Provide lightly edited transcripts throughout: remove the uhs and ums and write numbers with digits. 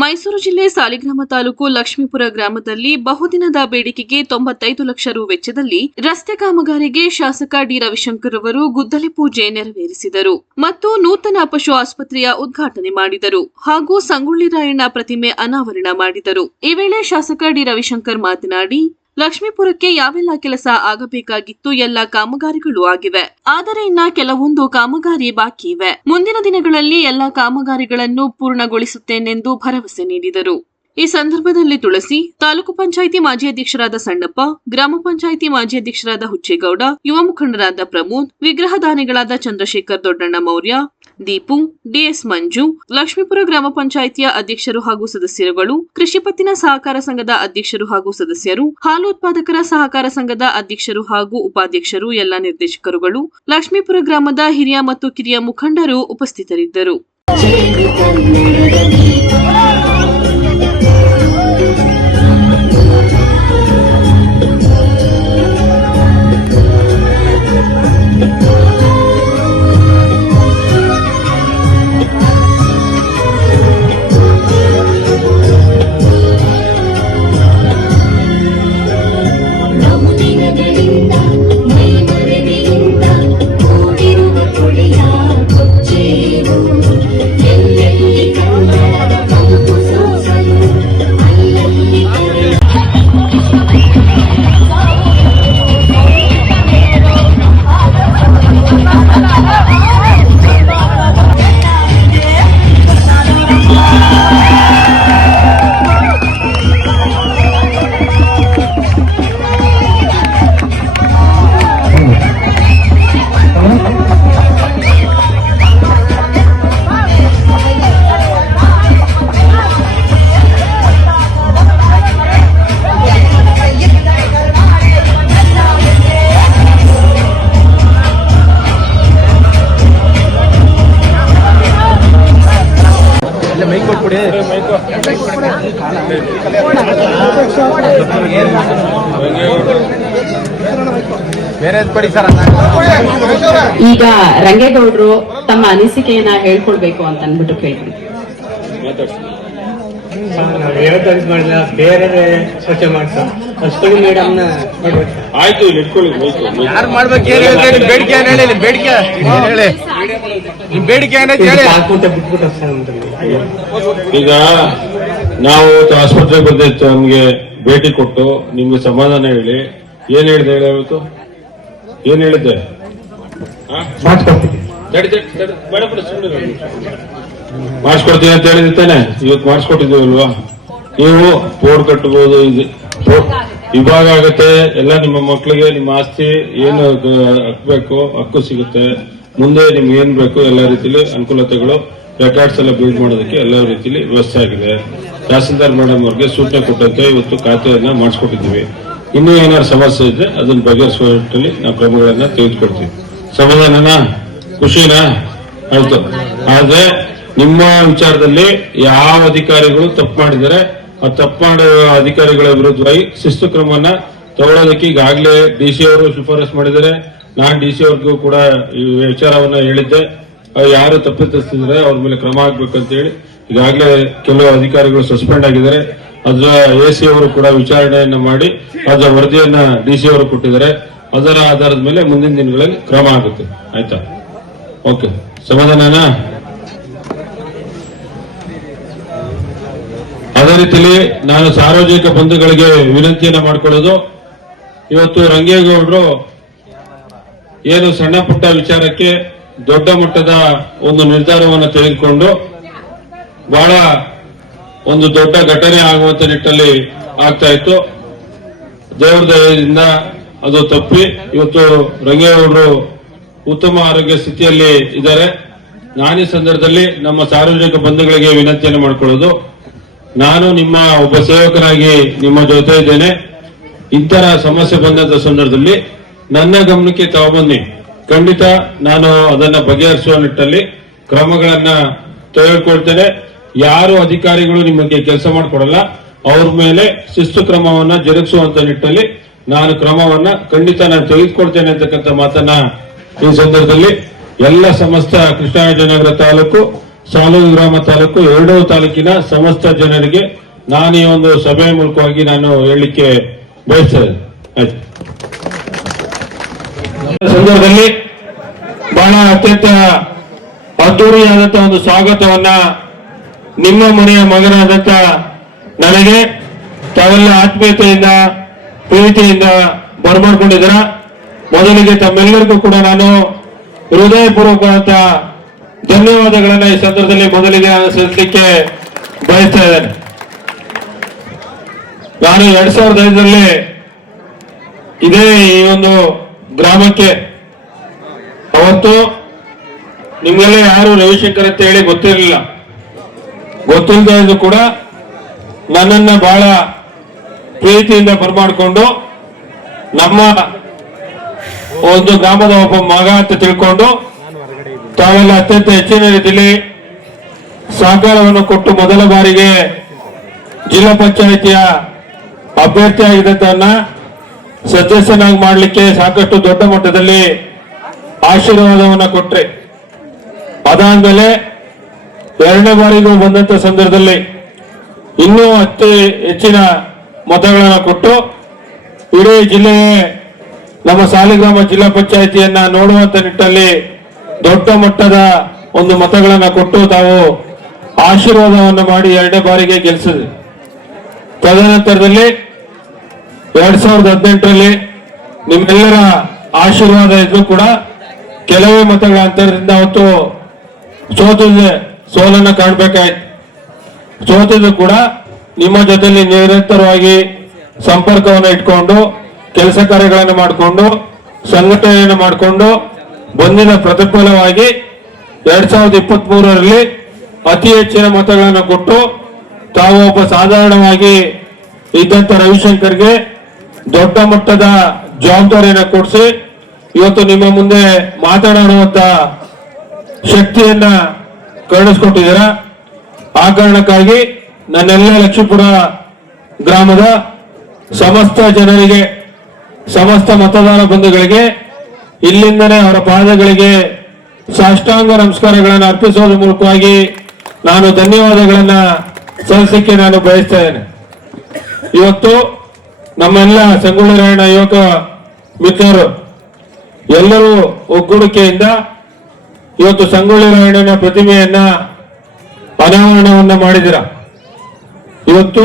ಮೈಸೂರು ಜಿಲ್ಲೆ ಸಾಲಿಗ್ರಾಮ ತಾಲೂಕು ಲಕ್ಷ್ಮೀಪುರ ಗ್ರಾಮದಲ್ಲಿ ಬಹುದಿನದ ಬೇಡಿಕೆಗೆ 95 ಲಕ್ಷ ರು ವೆಚ್ಚದಲ್ಲಿ ರಸ್ತೆ ಕಾಮಗಾರಿಗೆ ಶಾಸಕ ಡಿ ರವಿಶಂಕರ್ ಅವರು ಗುದ್ದಲಿ ಪೂಜೆ ನೆರವೇರಿಸಿದರು ಮತ್ತು ನೂತನ ಪಶು ಆಸ್ಪತ್ರೆಯ ಉದ್ಘಾಟನೆ ಮಾಡಿದರು ಹಾಗೂ ಸಂಗೊಳ್ಳಿ ರಾಯಣ್ಣ ಪ್ರತಿಮೆ ಅನಾವರಣ ಮಾಡಿದರು. ಈ ವೇಳೆ ಶಾಸಕ ಡಿ ರವಿಶಂಕರ್ ಮಾತನಾಡಿ, ಲಕ್ಷ್ಮೀಪುರಕ್ಕೆ ಯಾವೆಲ್ಲ ಕೆಲಸ ಆಗಬೇಕಾಗಿತ್ತು ಎಲ್ಲ ಕಾಮಗಾರಿಗಳು ಆಗಿವೆ. ಆದರೆ ಇನ್ನ ಕೆಲವೊಂದು ಕಾಮಗಾರಿ ಬಾಕಿ ಇವೆ. ಮುಂದಿನ ದಿನಗಳಲ್ಲಿ ಎಲ್ಲ ಕಾಮಗಾರಿಗಳನ್ನು ಪೂರ್ಣಗೊಳಿಸುತ್ತೇನೆಂದು ಭರವಸೆ ನೀಡಿದರು. ಈ ಸಂದರ್ಭದಲ್ಲಿ ತುಳಸಿ, ತಾಲೂಕು ಪಂಚಾಯಿತಿ ಮಾಜಿ ಅಧ್ಯಕ್ಷರಾದ ಸಣ್ಣಪ್ಪ, ಗ್ರಾಮ ಪಂಚಾಯಿತಿ ಮಾಜಿ ಅಧ್ಯಕ್ಷರಾದ ಹುಚ್ಚೇಗೌಡ, ಯುವ ಮುಖಂಡರಾದ ಪ್ರಮೋದ್, ವಿಗ್ರಹ ದಾನಿಗಳಾದ ಚಂದ್ರಶೇಖರ್ ದೊಡ್ಡಣ್ಣ ಮೌರ್ಯ, ದೀಪು, ಡಿಎಸ್ ಮಂಜು, ಲಕ್ಷ್ಮೀಪುರ ಗ್ರಾಮ ಪಂಚಾಯಿತಿಯ ಅಧ್ಯಕ್ಷರು ಹಾಗೂ ಸದಸ್ಯರುಗಳು, ಕೃಷಿ ಪತ್ತಿನ ಸಹಕಾರ ಸಂಘದ ಅಧ್ಯಕ್ಷರು ಹಾಗೂ ಸದಸ್ಯರು, ಹಾಲು ಉತ್ಪಾದಕರ ಸಹಕಾರ ಸಂಘದ ಅಧ್ಯಕ್ಷರು ಹಾಗೂ ಉಪಾಧ್ಯಕ್ಷರು, ಎಲ್ಲ ನಿರ್ದೇಶಕರುಗಳು, ಲಕ್ಷ್ಮೀಪುರ ಗ್ರಾಮದ ಹಿರಿಯ ಮತ್ತು ಕಿರಿಯ ಮುಖಂಡರು ಉಪಸ್ಥಿತರಿದ್ದರು. ಈಗ ರಂಗೇಗೌಡರು ತಮ್ಮ ಅನಿಸಿಕೆಯನ್ನ ಹೇಳ್ಕೊಳ್ಬೇಕು ಅಂತ ಅಂದ್ಬಿಟ್ಟು ಕೇಳ್ಬಿಡಿ. ಬೇರೆ ಸ್ವಚ್ಛ ಮಾಡ್ಸ ಅಷ್ಟೊಂದು ಮೇಡಮ್ ಆಯ್ತು ಯಾರು ಮಾಡ್ಬೇಕು ಬೇಡಿಕೆ ಬೇಡಿಕೆ ಹೇಳಿ ಬೇಡಿಕೆ ಬಿಟ್ಬಿಟ್ಟು ಈಗ ನಾವು ಆಸ್ಪತ್ರೆಗೆ ಬಂದಿತ್ತು, ನಮ್ಗೆ ಭೇಟಿ ಕೊಟ್ಟು ನಿಮ್ಗೆ ಸಮಾಧಾನ ಹೇಳಿ ಏನ್ ಹೇಳಿದೆ ಹೇಳಬೇಕು, ಏನ್ ಹೇಳಿದ್ದೆ ಮಾಡಿಸ್ಕೊಡ್ತೀನಿ ಅಂತ ಹೇಳಿದ್ದಾನೆ. ಇವತ್ತು ಮಾಡಿಸ್ಕೊಟ್ಟಿದ್ದೀವಲ್ವಾ, ನೀವು ಬೋರ್ಡ್ ಕಟ್ಟಬಹುದು, ವಿಭಾಗ ಆಗತ್ತೆ, ಎಲ್ಲ ನಿಮ್ಮ ಮಕ್ಕಳಿಗೆ ನಿಮ್ಮ ಆಸ್ತಿ ಏನು ಹಕ್ಬೇಕು ಹಕ್ಕು ಸಿಗುತ್ತೆ, ಮುಂದೆ ನಿಮ್ಗೆ ಏನ್ ಬೇಕು ಎಲ್ಲ ರೀತಿಯಲ್ಲಿ ಅನುಕೂಲತೆಗಳು, ರೆಕಾರ್ಡ್ಸ್ ಎಲ್ಲ ಬಿಲ್ಡ್ ಮಾಡೋದಕ್ಕೆ ಎಲ್ಲ ರೀತಿಯಲ್ಲಿ ವ್ಯವಸ್ಥೆ ಆಗಿದೆ. ತಹಸೀಲ್ದಾರ್ ಮೇಡಮ್ ಅವ್ರಿಗೆ ಸೂಚನೆ ಕೊಟ್ಟಂತೆ ಇವತ್ತು ಖಾತೆಯನ್ನ ಮಾಡಿಸ್ಕೊಟ್ಟಿದ್ದೀವಿ. ಇನ್ನೂ ಏನಾದ್ರು ಸಮಸ್ಯೆ ಇದ್ರೆ ಅದನ್ನ ಬಗೆಹರಿಸುವ ನಿಟ್ಟಿನಲ್ಲಿ ನಾವು ಕ್ರಮಗಳನ್ನ ತೆಗೆದುಕೊಡ್ತೀವಿ. ಸಮಾಧಾನನಾ, ಖುಷಿನಾ? ಆಯ್ತು. ಆದ್ರೆ ನಿಮ್ಮ ವಿಚಾರದಲ್ಲಿ ಯಾವ ಅಧಿಕಾರಿಗಳು ತಪ್ಪು ಮಾಡಿದರೆ ಆ ತಪ್ಪು ಮಾಡೋ ಅಧಿಕಾರಿಗಳ ವಿರುದ್ಧವಾಗಿ ಶಿಸ್ತು ಕ್ರಮವನ್ನ ತಗೊಳ್ಳೋದಕ್ಕೆ ಈಗಾಗಲೇ ಡಿಸಿ ಅವರು ಶಿಫಾರಸು ಮಾಡಿದ್ದಾರೆ. ನಾನು ಡಿಸಿ ಅವ್ರಿಗೂ ಕೂಡ ಈ ವಿಚಾರವನ್ನ ಹೇಳಿದ್ದೆ. ಯಾರು ತಪ್ಪಿತಸ್ಥಿದ್ರೆ ಅವ್ರ ಮೇಲೆ ಕ್ರಮ ಆಗ್ಬೇಕಂತ ಹೇಳಿ ಈಗಾಗಲೇ ಕೆಲವು ಅಧಿಕಾರಿಗಳು ಸಸ್ಪೆಂಡ್ ಆಗಿದ್ದಾರೆ. ಅದರ ಎಸಿ ಅವರು ಕೂಡ ವಿಚಾರಣೆಯನ್ನ ಮಾಡಿ ಅದರ ವರದಿಯನ್ನ ಡಿಸಿ ಅವರು ಕೊಟ್ಟಿದ್ದಾರೆ. ಅದರ ಆಧಾರದ ಮೇಲೆ ಮುಂದಿನ ದಿನಗಳಲ್ಲಿ ಕ್ರಮ ಆಗುತ್ತೆ. ಆಯ್ತಾ? ಓಕೆ, ಸಮಾಧಾನನಾ? ಅದೇ ರೀತಿಯಲ್ಲಿ ನಾನು ಸಾರ್ವಜನಿಕ ಬಂಧುಗಳಿಗೆ ವಿನಂತಿಯನ್ನ ಮಾಡಿಕೊಳ್ಳೋದು, ಇವತ್ತು ರಂಗೇಗೌಡರು ಏನು ಸಣ್ಣ ಪುಟ್ಟ ವಿಚಾರಕ್ಕೆ ದೊಡ್ಡ ಮಟ್ಟದ ಒಂದು ನಿರ್ಧಾರವನ್ನು ತೆಗೆದುಕೊಂಡು ಬಹಳ ಒಂದು ದೊಡ್ಡ ಘಟನೆ ಆಗುವಂತ ನಿಟ್ಟಲ್ಲಿ ಆಗ್ತಾ ಇತ್ತು. ದೇವರ ದಯದಿಂದ ಅದು ತಪ್ಪಿ ಇವತ್ತು ರಂಗೇಗೌಡರು ಉತ್ತಮ ಆರೋಗ್ಯ ಸ್ಥಿತಿಯಲ್ಲಿ ಇದ್ದಾರೆ. ನಾನೀ ಸಂದರ್ಭದಲ್ಲಿ ನಮ್ಮ ಸಾರ್ವಜನಿಕ ಬಂಧುಗಳಿಗೆ ವಿನಂತಿಯನ್ನು ಮಾಡಿಕೊಳ್ಳೋದು, ನಾನು ನಿಮ್ಮ ಒಬ್ಬ ಸೇವಕನಾಗಿ ನಿಮ್ಮ ಜೊತೆ ಇದ್ದೇನೆ. ಇಂತರ ಸಮಸ್ಯೆ ಬಂದಂತ ಸಂದರ್ಭದಲ್ಲಿ ನನ್ನ ಗಮನಕ್ಕೆ ತಗೊಬನ್ನಿ, ಖಂಡಿತ ನಾನು ಅದನ್ನ ಬಗೆಹರಿಸುವ ನಿಟ್ಟಲ್ಲಿ ಕ್ರಮಗಳನ್ನ ತೆಗೆದುಕೊಳ್ತೇನೆ. ಯಾರು ಅಧಿಕಾರಿಗಳು ನಿಮಗೆ ಕೆಲಸ ಮಾಡಿಕೊಡಲ್ಲ ಅವ್ರ ಮೇಲೆ ಶಿಸ್ತು ಕ್ರಮವನ್ನ ಜರುಗಿಸುವಂತ ನಿಟ್ಟಲ್ಲಿ ನಾನು ಕ್ರಮವನ್ನ ಖಂಡಿತ ನಾನು ತೆಗೆದುಕೊಳ್ತೇನೆ ಅಂತಕ್ಕಂಥ ಮಾತನ್ನ ಈ ಸಂದರ್ಭದಲ್ಲಿ ಎಲ್ಲ ಸಮಸ್ತ ಕೃಷ್ಣರಾಜನಗರ ತಾಲೂಕು ಸಾಲುಗ್ರಾಮ ತಾಲೂಕು ಎರಡೂ ತಾಲೂಕಿನ ಸಮಸ್ತ ಜನರಿಗೆ ನಾನು ಈ ಒಂದು ಸಭೆಯ ಮೂಲಕವಾಗಿ ನಾನು ಹೇಳಲಿಕ್ಕೆ ಬಯಸ್ತೇನೆ. ಆಯ್ತು. ಸಂದರ್ಭದಲ್ಲಿ ಬಹಳ ಅತ್ಯಂತ ಅದ್ದೂರಿಯಾದಂತಹ ಒಂದು ಸ್ವಾಗತವನ್ನ ನಿಮ್ಮ ಮನೆಯ ಮಗನಾದಂತ ನನಗೆ ತಾವೆಲ್ಲ ಆತ್ಮೀಯತೆಯಿಂದ ಪ್ರೀತಿಯಿಂದ ಬರಮಾಡ್ಕೊಂಡಿದ್ದೀರ. ಮೊದಲಿಗೆ ತಮ್ಮೆಲ್ಲರಿಗೂ ಕೂಡ ನಾನು ಹೃದಯಪೂರ್ವಕವಾದ ಧನ್ಯವಾದಗಳನ್ನ ಈ ಸಂದರ್ಭದಲ್ಲಿ ಮೊದಲಿಗೆ ನಾನು ಸಲ್ಲಿಸಲಿಕ್ಕೆ ಬಯಸ್ತಾ ಇದ್ದೇನೆ. ನಾನು 2005ರಲ್ಲಿ ಇದೇ ಈ ಒಂದು ಗ್ರಾಮಕ್ಕೆ ಅವತ್ತು ನಿಮ್ಗೆಲ್ಲ ಯಾರು ರವಿಶಂಕರ್ ಅಂತ ಹೇಳಿ ಗೊತ್ತಿರಲಿಲ್ಲ. ಗೊತ್ತಿಲ್ಲದೆ ಇದ್ದು ಕೂಡ ನನ್ನನ್ನ ಬಹಳ ಪ್ರೀತಿಯಿಂದ ಬರಮಾಡಿಕೊಂಡು ನಮ್ಮ ಒಂದು ಗ್ರಾಮದ ಒಬ್ಬ ಮಗ ಅಂತ ತಿಳ್ಕೊಂಡು ತಾವೆಲ್ಲ ಅತ್ಯಂತ ಹೆಚ್ಚಿನ ರೀತಿಯಲ್ಲಿ ಸಹಕಾರವನ್ನು ಕೊಟ್ಟು ಮೊದಲ ಬಾರಿಗೆ ಜಿಲ್ಲಾ ಪಂಚಾಯಿತಿಯ ಅಭ್ಯರ್ಥಿಯಾಗಿದ್ದನ್ನ ಸದಸ್ಯನಾಗಿ ಮಾಡಲಿಕ್ಕೆ ಸಾಕಷ್ಟು ದೊಡ್ಡ ಮಟ್ಟದಲ್ಲಿ ಆಶೀರ್ವಾದವನ್ನ ಕೊಟ್ರೆ, ಅದಾದ್ಮೇಲೆ ಎರಡನೇ ಬಾರಿಗೂ ಬಂದಂತ ಸಂದರ್ಭದಲ್ಲಿ ಇನ್ನೂ ಹೆಚ್ಚಿನ ಮತಗಳನ್ನು ಕೊಟ್ಟು ಇಡೀ ಜಿಲ್ಲೆಗೆ ನಮ್ಮ ಸಾಲಿಗ್ರಾಮ ಜಿಲ್ಲಾ ಪಂಚಾಯಿತಿಯನ್ನ ನೋಡುವಂತ ನಿಟ್ಟಲ್ಲಿ ದೊಡ್ಡ ಮಟ್ಟದ ಒಂದು ಮತಗಳನ್ನ ಕೊಟ್ಟು ತಾವು ಆಶೀರ್ವಾದವನ್ನು ಮಾಡಿ ಎರಡನೇ ಬಾರಿಗೆ ಗೆಲ್ಲಿಸಿದೆ. ತದನಂತರದಲ್ಲಿ 2018ರಲ್ಲಿ ನಿಮ್ಮೆಲ್ಲರ ಆಶೀರ್ವಾದ ಇದ್ರೂ ಕೂಡ ಕೆಲವೇ ಮತಗಳ ಅಂತರದಿಂದ ಅವತ್ತು ಸೋಲನ್ನ ಕಾಣಬೇಕಾಯ್ತು. ಸೋತಿದ್ರು ಕೂಡ ನಿಮ್ಮ ಜೊತೆಲಿ ನಿರಂತರವಾಗಿ ಸಂಪರ್ಕವನ್ನು ಇಟ್ಕೊಂಡು ಕೆಲಸ ಕಾರ್ಯಗಳನ್ನು ಮಾಡಿಕೊಂಡು ಸಂಘಟನೆಯನ್ನು ಮಾಡಿಕೊಂಡು ಬಂದಿನ ಪ್ರತಿಫಲವಾಗಿ 2023ರಲ್ಲಿ ಅತಿ ಹೆಚ್ಚಿನ ಮತಗಳನ್ನು ಕೊಟ್ಟು ತಾವು ಒಬ್ಬ ಸಾಧಾರಣವಾಗಿ ಇದ್ದಂತ ರವಿಶಂಕರ್ಗೆ ದೊಡ್ಡ ಮಟ್ಟದ ಜವಾಬ್ದಾರಿಯನ್ನು ಕೊಡಿಸಿ ಇವತ್ತು ನಿಮ್ಮ ಮುಂದೆ ಮಾತನಾಡುವಂತ ಶಕ್ತಿಯನ್ನ ಕರುಣಿಸ್ಕೊಟ್ಟಿದ್ದೀರಾ. ಆ ಕಾರಣಕ್ಕಾಗಿ ನನ್ನೆಲ್ಲ ಲಕ್ಷ್ಮೀಪುರ ಗ್ರಾಮದ ಸಮಸ್ತ ಜನರಿಗೆ, ಸಮಸ್ತ ಮತದಾರ ಬಂಧುಗಳಿಗೆ ಇಲ್ಲಿಂದನೇ ಅವರ ಪಾದಗಳಿಗೆ ಸಾಷ್ಟಾಂಗ ನಮಸ್ಕಾರಗಳನ್ನು ಅರ್ಪಿಸೋದ್ರ ಮೂಲಕವಾಗಿ ನಾನು ಧನ್ಯವಾದಗಳನ್ನ ಸಲ್ಲಿಸಲಿಕ್ಕೆ ನಾನು ಬಯಸ್ತಾ ಇದ್ದೇನೆ. ಇವತ್ತು ನಮ್ಮೆಲ್ಲ ಸಂಗೊಳ್ಳಿ ರಾಯಣ್ಣ ಯುವಕ ಮಿತ್ರರು ಎಲ್ಲರೂ ಒಗ್ಗೂಡಿಕೆಯಿಂದ ಇವತ್ತು ಸಂಗೊಳ್ಳಿ ರಾಯಣ್ಣನ ಪ್ರತಿಮೆಯನ್ನ ಅನಾವರಣವನ್ನ ಮಾಡಿದಿರ. ಇವತ್ತು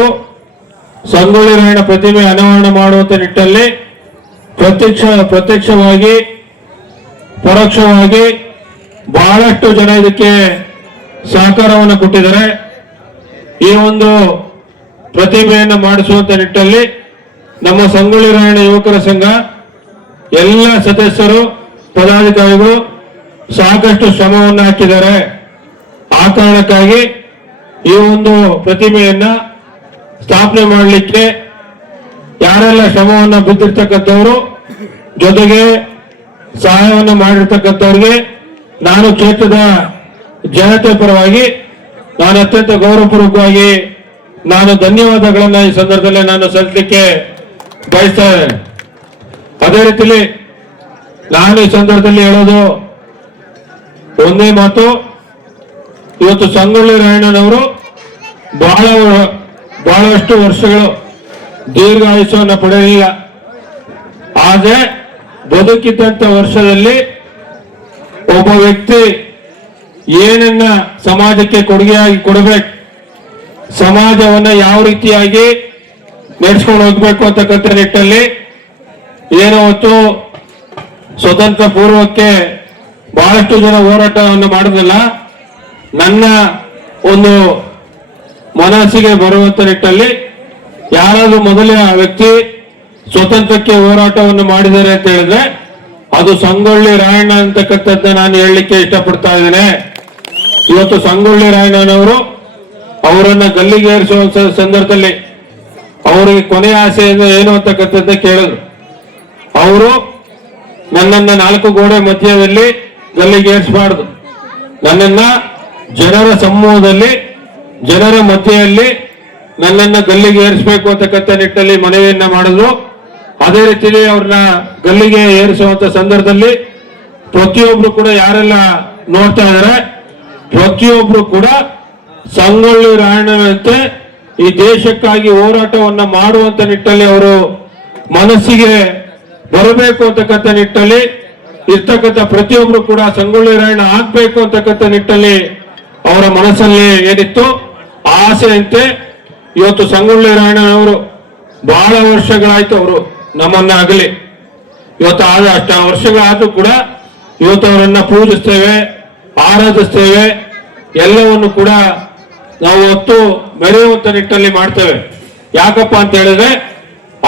ಸಂಗೊಳ್ಳಿ ರಾಯಣ್ಣ ಪ್ರತಿಮೆ ಅನಾವರಣ ಮಾಡುವಂತ ನಿಟ್ಟಲ್ಲಿ ಪ್ರತ್ಯಕ್ಷವಾಗಿ ಪರೋಕ್ಷವಾಗಿ ಬಹಳಷ್ಟು ಜನ ಇದಕ್ಕೆ ಸಹಕಾರವನ್ನು ಕೊಟ್ಟಿದ್ದಾರೆ. ಈ ಒಂದು ಪ್ರತಿಮೆಯನ್ನು ಮಾಡಿಸುವಂತ ನಿಟ್ಟಲ್ಲಿ ನಮ್ಮ ಸಂಗೊಳ್ಳಿ ರಾಯಣ್ಣ ಯುವಕರ ಸಂಘ ಎಲ್ಲ ಸದಸ್ಯರು ಪದಾಧಿಕಾರಿಗಳು ಸಾಕಷ್ಟು ಶ್ರಮವನ್ನು ಹಾಕಿದ್ದಾರೆ. ಆ ಕಾರಣಕ್ಕಾಗಿ ಈ ಒಂದು ಪ್ರತಿಮೆಯನ್ನ ಸ್ಥಾಪನೆ ಮಾಡಲಿಕ್ಕೆ ಯಾರೆಲ್ಲ ಶ್ರಮವನ್ನ ಬಿದ್ದಿರ್ತಕ್ಕಂಥವ್ರು, ಜೊತೆಗೆ ಸಹಾಯವನ್ನು ಮಾಡಿರ್ತಕ್ಕಂಥವ್ರಿಗೆ ನಾನು ಕ್ಷೇತ್ರದ ಜನತೆ ಪರವಾಗಿ ನಾನು ಅತ್ಯಂತ ಗೌರವಪೂರ್ವಕವಾಗಿ ನಾನು ಧನ್ಯವಾದಗಳನ್ನ ಈ ಸಂದರ್ಭದಲ್ಲಿ ನಾನು ಸಲ್ಲಿಸಲಿಕ್ಕೆ ಬಯಸ್ತಾ ಇದ್ದೇನೆ. ಅದೇ ರೀತಿಯಲ್ಲಿ ನಾನು ಈ ಸಂದರ್ಭದಲ್ಲಿ ಹೇಳೋದು ಒಂದೇ ಮಾತು, ಇವತ್ತು ಸಂಗೊಳ್ಳಿ ರಾಯಣ್ಣನವರು ಬಹಳಷ್ಟು ವರ್ಷಗಳು ದೀರ್ಘಾಯುಷ್ಯವನ್ನು ಪಡೆಯಲಿಲ್ಲ. ಆದರೆ ಬದುಕಿದ್ದಂತ ವರ್ಷದಲ್ಲಿ ಒಬ್ಬ ವ್ಯಕ್ತಿ ಏನನ್ನ ಸಮಾಜಕ್ಕೆ ಕೊಡುಗೆಯಾಗಿ ಕೊಡಬೇಕು, ಸಮಾಜವನ್ನ ಯಾವ ರೀತಿಯಾಗಿ ನಡೆಸ್ಕೊಂಡು ಹೋಗ್ಬೇಕು ಅಂತಕ್ಕಂಥ ನಿಟ್ಟಲ್ಲಿ ಏನೋ ಹೊತ್ತು ಸ್ವತಂತ್ರ ಪೂರ್ವಕ್ಕೆ ಬಹಳಷ್ಟು ಜನ ಹೋರಾಟವನ್ನು ಮಾಡುದಿಲ್ಲ. ನನ್ನ ಒಂದು ಮನಸ್ಸಿಗೆ ಬರುವಂತ ನಿಟ್ಟಲ್ಲಿ ಯಾರಾದ್ರೂ ಮೊದಲ ವ್ಯಕ್ತಿ ಸ್ವತಂತ್ರಕ್ಕೆ ಹೋರಾಟವನ್ನು ಮಾಡಿದ್ದಾರೆ ಅಂತ ಹೇಳಿದ್ರೆ ಅದು ಸಂಗೊಳ್ಳಿ ರಾಯಣ್ಣ ಅಂತಕ್ಕಂಥದ್ದು ನಾನು ಹೇಳಲಿಕ್ಕೆ ಇಷ್ಟಪಡ್ತಾ ಇದ್ದೇನೆ. ಇವತ್ತು ಸಂಗೊಳ್ಳಿ ರಾಯಣ್ಣನವರು ಅವರನ್ನ ಗಲ್ಲಿಗೇರಿಸುವ ಸಂದರ್ಭದಲ್ಲಿ ಅವರಿಗೆ ಕೊನೆಯ ಆಸೆಯಿಂದ ಏನು ಅಂತಕ್ಕಂಥದ್ದೇ ಕೇಳಿದ್ರು. ಅವರು ನನ್ನನ್ನ 4 ಗೋಡೆ ಮಧ್ಯದಲ್ಲಿ ಗಲ್ಲಿಗೇರಿಸಬಾರ್ದು, ನನ್ನನ್ನ ಜನರ ಸಮೂಹದಲ್ಲಿ ಜನರ ಮಧ್ಯೆಯಲ್ಲಿ ನನ್ನನ್ನ ಗಲ್ಲಿಗೆ ಏರಿಸಬೇಕು ಅಂತಕ್ಕಂಥ ನಿಟ್ಟಲ್ಲಿ ಮನವಿಯನ್ನ ಮಾಡಿದ್ರು. ಅದೇ ರೀತಿಯಲ್ಲಿ ಅವ್ರನ್ನ ಗಲ್ಲಿಗೆ ಏರಿಸುವಂತ ಸಂದರ್ಭದಲ್ಲಿ ಪ್ರತಿಯೊಬ್ರು ಕೂಡ ಯಾರೆಲ್ಲ ನೋಡ್ತಾ ಇದಾರೆ ಪ್ರತಿಯೊಬ್ರು ಕೂಡ ಸಂಗೊಳ್ಳಿ ರಾಯಣ್ಣನಂತೆ ಈ ದೇಶಕ್ಕಾಗಿ ಹೋರಾಟವನ್ನ ಮಾಡುವಂತ ನಿಟ್ಟಲ್ಲಿ ಅವರು ಮನಸ್ಸಿಗೆ ಬರಬೇಕು ಅಂತಕ್ಕಂಥ ನಿಟ್ಟಲ್ಲಿ ಇರ್ತಕ್ಕಂಥ ಪ್ರತಿಯೊಬ್ರು ಕೂಡ ಸಂಗೊಳ್ಳಿ ರಾಯಣ್ಣ ಆಗ್ಬೇಕು ಅಂತಕ್ಕಂಥ ನಿಟ್ಟಲ್ಲಿ ಅವರ ಮನಸ್ಸಲ್ಲಿ ಏನಿತ್ತು ಆಸೆಯಂತೆ ಇವತ್ತು ಸಂಗೊಳ್ಳಿ ರಾಯಣ್ಣನವರು ಬಹಳ ವರ್ಷಗಳಾಯ್ತು ಅವರು ನಮ್ಮನ್ನ ಆಗಲಿ ಇವತ್ತು ಅಷ್ಟ ವರ್ಷಗಳಾದ್ರೂ ಕೂಡ ಇವತ್ತು ಅವರನ್ನ ಪೂಜಿಸ್ತೇವೆ, ಆರಾಧಿಸ್ತೇವೆ, ಎಲ್ಲವನ್ನು ಕೂಡ ನಾವು ಹೊತ್ತು ಮೆರೆಯುವಂತ ನಿಟ್ಟಲ್ಲಿ ಮಾಡ್ತೇವೆ. ಯಾಕಪ್ಪ ಅಂತ ಹೇಳಿದ್ರೆ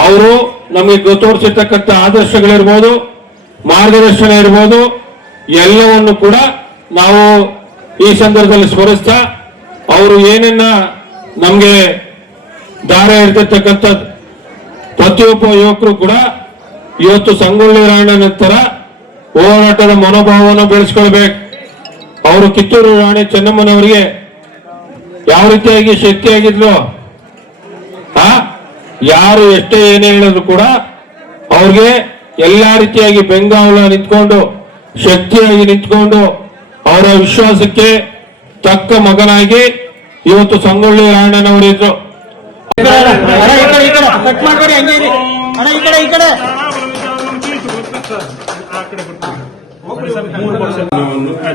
ಅವರು ನಮಗೆ ತೋರಿಸಿರ್ತಕ್ಕಂಥ ಆದರ್ಶಗಳಿರ್ಬೋದು, ಮಾರ್ಗದರ್ಶನ ಇರ್ಬೋದು, ಎಲ್ಲವನ್ನು ಕೂಡ ನಾವು ಈ ಸಂದರ್ಭದಲ್ಲಿ ಸ್ಮರಿಸ್ತಾ ಅವರು ಏನನ್ನ ನಮ್ಗೆ ದಾರ ಇರ್ತಿರ್ತಕ್ಕಂಥದ್ದು ಪ್ರತಿಯೊಬ್ಬ ಯುವಕರು ಕೂಡ ಇವತ್ತು ಸಂಗೊಳ್ಳಿ ರಾಯಣ್ಣ ನಂತರ ಹೋರಾಟದ ಮನೋಭಾವವನ್ನು ಬೆಳೆಸ್ಕೊಳ್ಬೇಕು. ಅವರು ಕಿತ್ತೂರು ರಾಣಿ ಚೆನ್ನಮ್ಮನವರಿಗೆ ಯಾವ ರೀತಿಯಾಗಿ ಶಕ್ತಿಯಾಗಿದ್ಲು, ಯಾರು ಎಷ್ಟೇ ಏನೇ ಹೇಳಿದ್ರು ಕೂಡ ಅವ್ರಿಗೆ ಎಲ್ಲಾ ರೀತಿಯಾಗಿ ಬೆಂಗಾವಲ ನಿಂತ್ಕೊಂಡು ಶಕ್ತಿಯಾಗಿ ನಿಂತ್ಕೊಂಡು ಅವರ ವಿಶ್ವಾಸಕ್ಕೆ ತಕ್ಕ ಮಗನಾಗಿ ಇವತ್ತು ಸಂಗೊಳ್ಳಿ ರಾಯಣ್ಣನವರಿದ್ರು.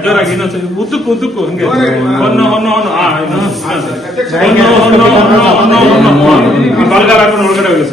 ಜೋರಾಗಿ ಇನ್ನೊಂದ್ಸರಿ ಉದ್ದಕ್ಕೂ ಹಂಗೆ ಬಲಗಾಲ ಹಾಕೊಂಡು ಒಳಗಡೆ ಹೋಗಿ